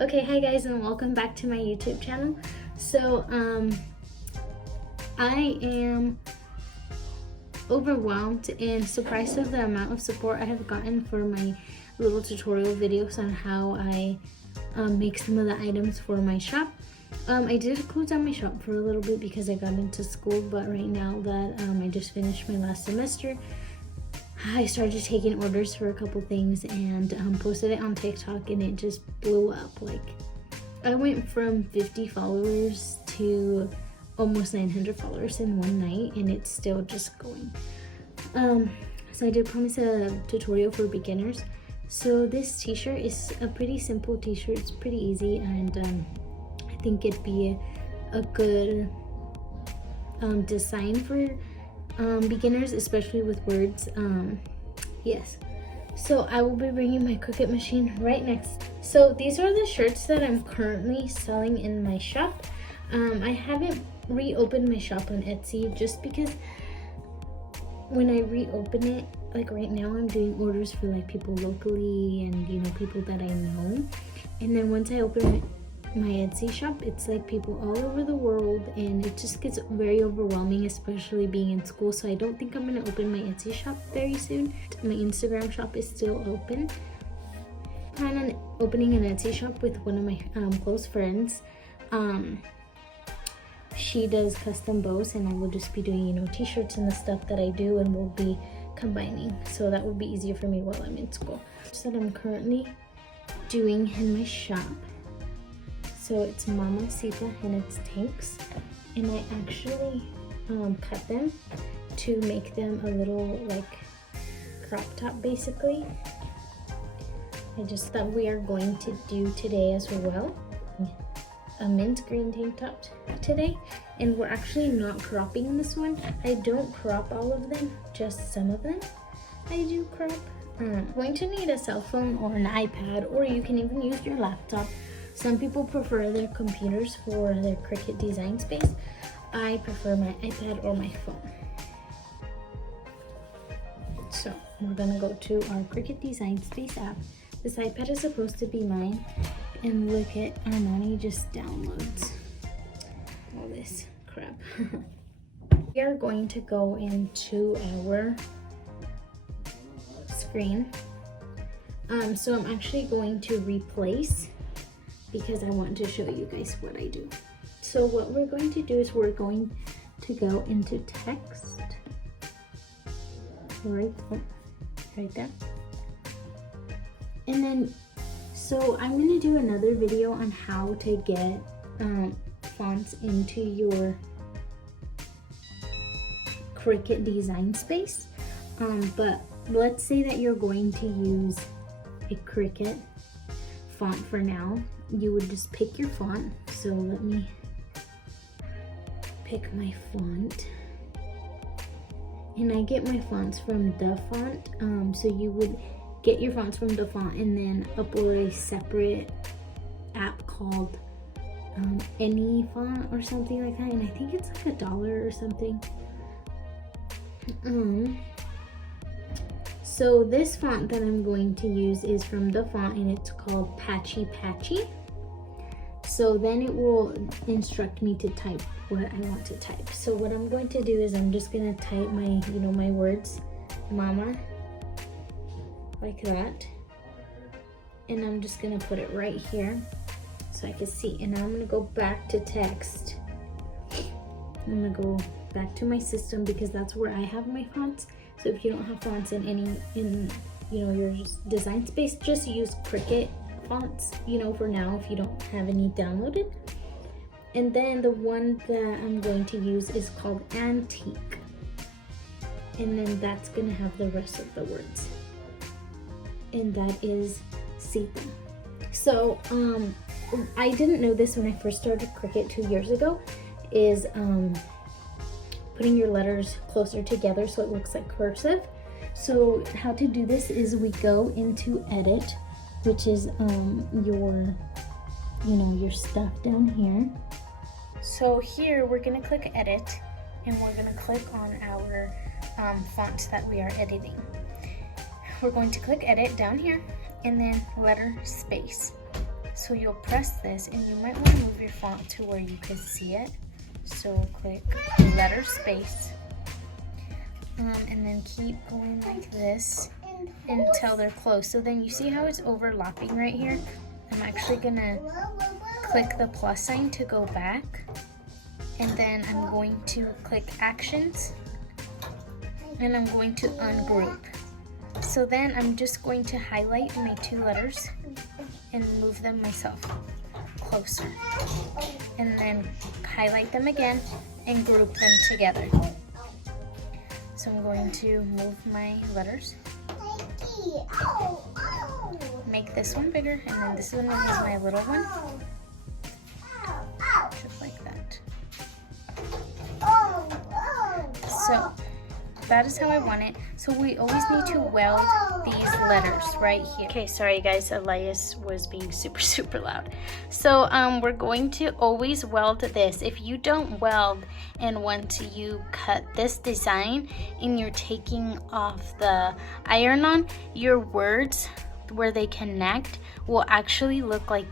Okay, hi guys, and welcome back to my YouTube channel. So I am overwhelmed and surprised of the amount of support I have gotten for my little tutorial videos on how I make some of the items for my shop. I did close down my shop for a little bit because I got into school, but right now that I just finished my last semester, I started taking orders for a couple things and posted it on TikTok, and it just blew up. Like, I went from 50 followers to almost 900 followers in one night, and it's still just going. So I did promise a tutorial for beginners. So this t-shirt is a pretty simple t-shirt. It's pretty easy, and I think it'd be a good design for beginners, especially with words. Yes, so I will be bringing my Cricut machine right next. So these are the shirts that I'm currently selling in my shop. I haven't reopened my shop on Etsy just because when I reopen it, like right now, I'm doing orders for like people locally and people that I know, and then once I open my Etsy shop, it's like people all over the world, and it just gets very overwhelming, especially being in school. So I don't think I'm gonna open my Etsy shop very soon. My Instagram shop is still open. I plan on opening an Etsy shop with one of my close friends. She does custom bows, and I will just be doing t-shirts and the stuff that I do, and we'll be combining, so that would be easier for me while I'm in school. So that I'm currently doing in my shop. So it's Mama Sita and it's tanks, and I actually cut them to make them a little like crop top basically. I just thought we are going to do today as well a mint green tank top today, and we're actually not cropping this one. I don't crop all of them, just some of them I do crop. Going to need a cell phone or an iPad, or you can even use your laptop. Some people prefer their computers for their Cricut design space. I prefer my iPad or my phone. So we're gonna go to our Cricut Design Space app. This iPad is supposed to be mine, and look at Armani just downloads all this crap. We are going to go into our screen. So I'm actually going to replace, because I want to show you guys what I do. So what we're going to do is we're going to go into text, right there. And then, so I'm gonna do another video on how to get fonts into your Cricut design space. But let's say that you're going to use a Cricut font for now. You would just pick your font. So let me pick my font, and I get my fonts from the font. So you would get your fonts from the font and then upload a separate app called any font or something like that, and I think it's like $1 or something. So this font that I'm going to use is from the font, and it's called Patchy Patchy. So then it will instruct me to type what I want to type. So what I'm going to do is I'm just gonna type my, my words, mama, like that. And I'm just gonna put it right here so I can see. And now I'm gonna go back to text. I'm gonna go back to my system because that's where I have my fonts. So if you don't have fonts in your design space, just use Cricut fonts, for now, if you don't have any downloaded. And then the one that I'm going to use is called Antique. And then that's gonna have the rest of the words. And that is Sita. So I didn't know this when I first started Cricut 2 years ago, is putting your letters closer together so it looks like cursive. So how to do this is we go into edit, which is your stuff down here. So here we're gonna click edit, and we're gonna click on our font that we are editing. We're going to click edit down here, and then letter space. So you'll press this, and you might want to move your font to where you can see it. So click letter space, and then keep going like this until they're close. So then you see how it's overlapping right here? I'm actually gonna click the plus sign to go back, and then I'm going to click actions, and I'm going to ungroup. So then I'm just going to highlight my two letters and move them myself closer, and then highlight them again and group them together. So I'm going to move my letters, make this one bigger, and then this one is my little one, just like that. So that is how I want it. So we always need to weld these letters right here. Okay, sorry guys, Elias was being super loud. So we're going to always weld this. If you don't weld, and once you cut this design and you're taking off the iron-on, your words where they connect will actually look like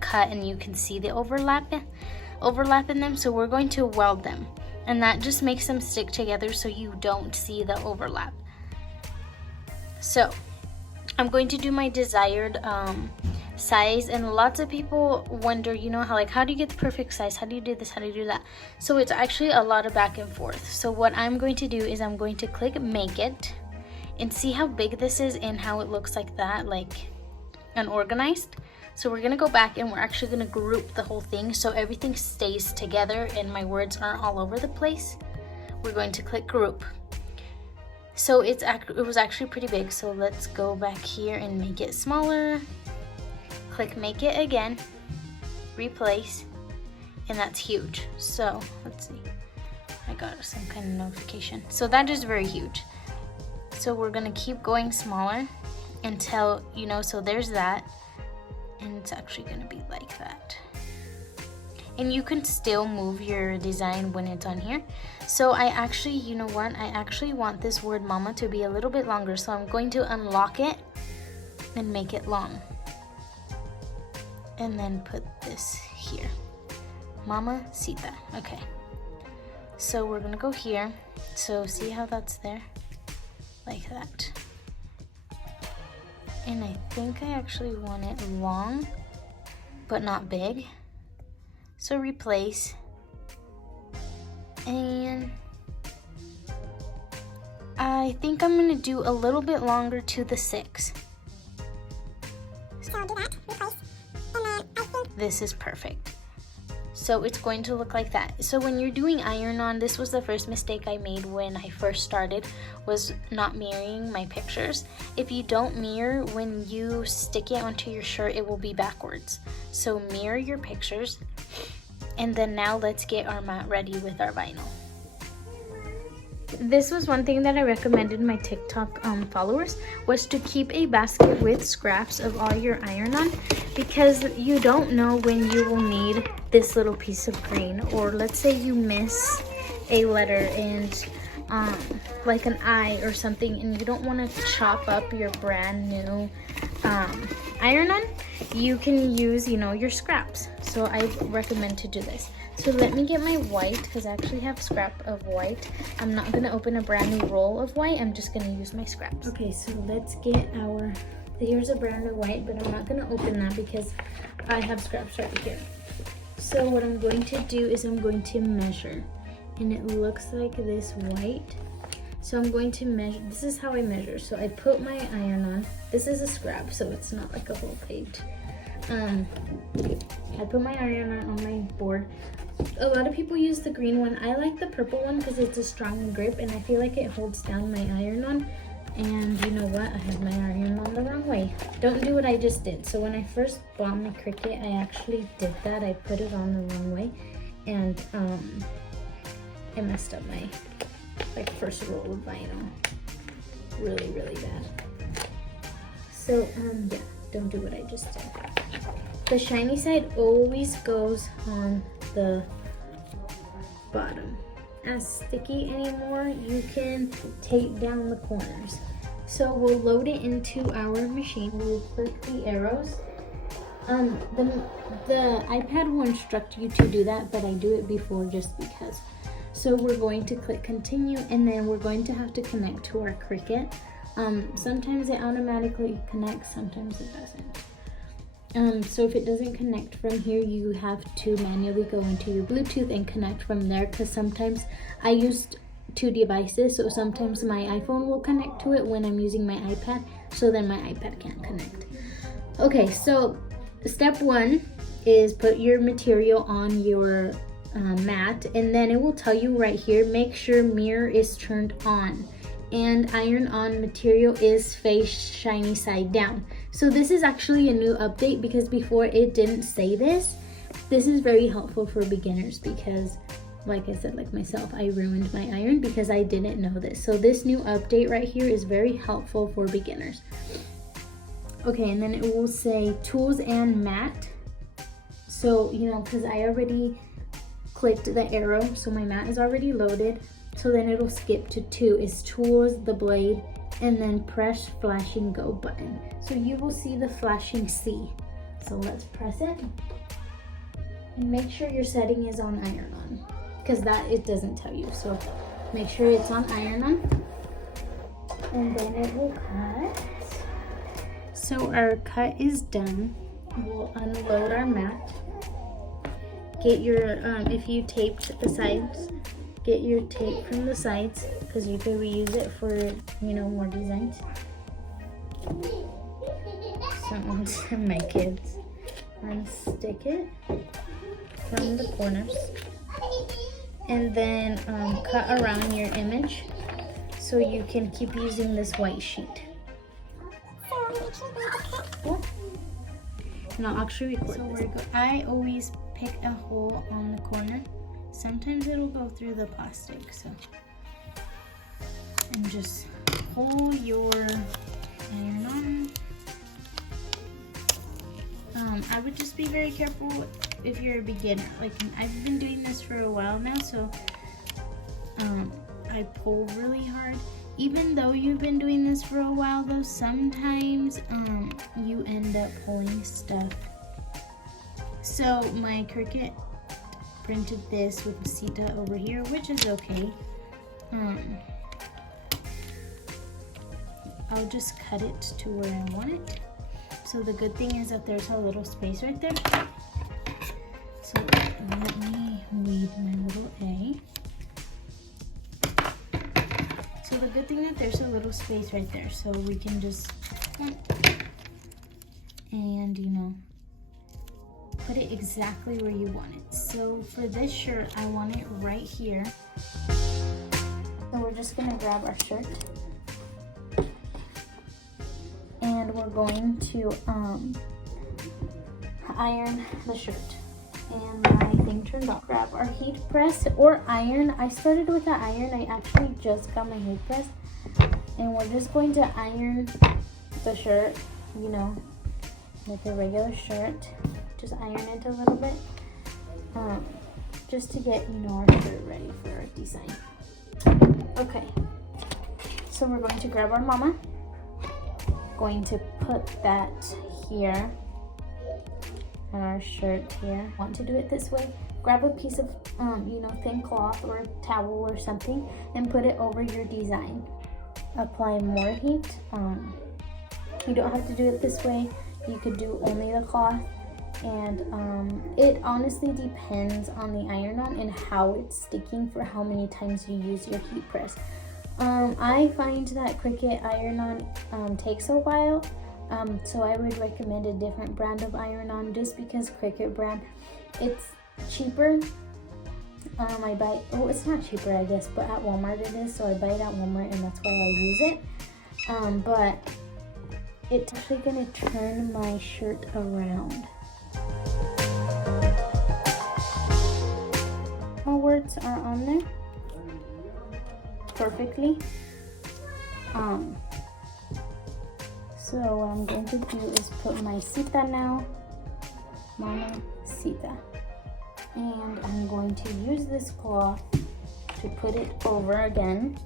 cut, and you can see the overlap in them. So we're going to weld them, and that just makes them stick together so you don't see the overlap. So I'm going to do my desired size, and lots of people wonder, you know, how do you get the perfect size? How do you do this? How do you do that? So it's actually a lot of back and forth. So what I'm going to do is I'm going to click make it, and see how big this is and how it looks like that, like unorganized. So we're gonna go back, and we're actually gonna group the whole thing so everything stays together and my words aren't all over the place. We're going to click group. So it was actually pretty big, so let's go back here and make it smaller. Click make it again, replace, and that's huge. So let's see, I got some kind of notification. So that is very huge. So we're gonna keep going smaller until, you know, so there's that. And it's actually gonna be like that. And you can still move your design when it's on here. So I actually, you know what? I actually want this word mama to be a little bit longer. So I'm going to unlock it and make it long. And then put this here. Mama Sita, okay. So we're gonna go here. So see how that's there? Like that. And I think I actually want it long, but not big. So replace. And I think I'm gonna do a little bit longer to the 6. So do that, replace. And then I think this is perfect. So it's going to look like that. So when you're doing iron-on, this was the first mistake I made when I first started, was not mirroring my pictures. If you don't mirror, when you stick it onto your shirt, it will be backwards. So mirror your pictures. And then now let's get our mat ready with our vinyl. This was one thing that I recommended my TikTok followers, was to keep a basket with scraps of all your iron-on, because you don't know when you will need this little piece of green, or let's say you miss a letter and like an I or something, and you don't want to chop up your brand new iron-on. You can use, you know, your scraps. So I recommend to do this. So let me get my white, because I actually have scrap of white. I'm not going to open a brand new roll of white. I'm just going to use my scraps. Okay, so let's get here's a brand new white, but I'm not going to open that because I have scraps right here. So what I'm going to do is I'm going to measure, and it looks like this white. So I'm going to measure. This is how I measure. So I put my iron on. This is a scrap, so it's not like a whole page. I put my iron on my board. A lot of people use the green one. I like the purple one because it's a strong grip, and I feel like it holds down my iron on. And you know what? I have my iron on the wrong way. Don't do what I just did. So when I first bought my Cricut, I actually did that. I put it on the wrong way, and I messed up my first roll of vinyl really bad. So yeah, don't do what I just did. The shiny side always goes on the bottom. As sticky anymore, you can tape down the corners. So we'll load it into our machine. We'll click the arrows, The iPad will instruct you to do that, but I do it before just because. So we're going to click continue, and then we're going to have to connect to our Cricut. Sometimes it automatically connects, sometimes it doesn't. So if it doesn't connect from here, you have to manually go into your Bluetooth and connect from there, because sometimes I used 2 devices, so sometimes my iPhone will connect to it when I'm using my iPad, so then my iPad can't connect. Okay, so step 1 is put your material on your mat, and then it will tell you right here, make sure mirror is turned on and iron on material is face shiny side down. So this is actually a new update, because before it didn't say this. This is very helpful for beginners, because like I said, like myself, I ruined my iron because I didn't know this. So this new update right here is very helpful for beginners. Okay, and then it will say tools and mat. So, you know, because I already clicked the arrow, so my mat is already loaded. So then it'll skip to 2 is tools, the blade, and then press flashing go button. So you will see the flashing C. So let's press it. And make sure your setting is on iron on, because that it doesn't tell you. So make sure it's on iron on. And then it will cut. So our cut is done. We'll unload our mat. Get your, if you taped the sides, get your tape from the sides, because you can reuse it for, you know, more designs. So my kids. Unstick it from the corners. And then cut around your image so you can keep using this white sheet. And I'll actually record this. I always pick a hole on the corner. Sometimes it'll go through the plastic, so. And just hold your iron on. I would just be very careful if you're a beginner. Like, I've been doing this for a while now, so I pull really hard. Even though you've been doing this for a while though, sometimes you end up pulling stuff. So my Cricut printed this with a Sita over here, which is okay. I'll just cut it to where I want it. So the good thing is that there's a little space right there. So let me weed my little A. So the good thing that there's a little space right there, so we can just, and you know, put it exactly where you want it. So for this shirt, I want it right here. So we're just gonna grab our shirt, and we're going to iron the shirt. And my thing turned off. Grab our heat press or iron. I started with the iron. I actually just got my heat press, and we're just going to iron the shirt, you know, like a regular shirt. Just iron it a little bit, just to get, you know, our shirt ready for our design. Okay, so we're going to grab our mama. Going to put that here. Our shirt here. Want to do it this way? Grab a piece of you know, thin cloth or towel or something and put it over your design. Apply more heat. You don't have to do it this way. You could do only the cloth, and it honestly depends on the iron-on and how it's sticking for how many times you use your heat press. I find that Cricut iron-on takes a while. So I would recommend a different brand of iron-on, just because Cricut brand, it's cheaper. I buy, oh, it's not cheaper, I guess, but at Walmart it is, so I buy it at Walmart, and that's why I use it. But it's actually gonna turn my shirt around. My words are on there perfectly. So what I'm going to do is put my Sita now, Mama Sita, and I'm going to use this cloth to put it over again.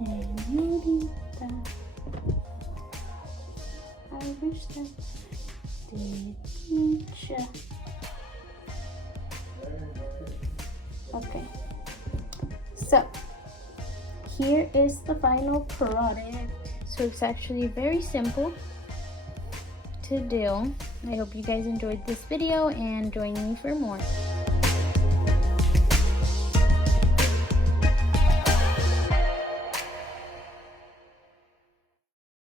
Señorita. I wish that they teach. Okay, so here is the final product. So it's actually very simple to do. I hope you guys enjoyed this video and join me for more.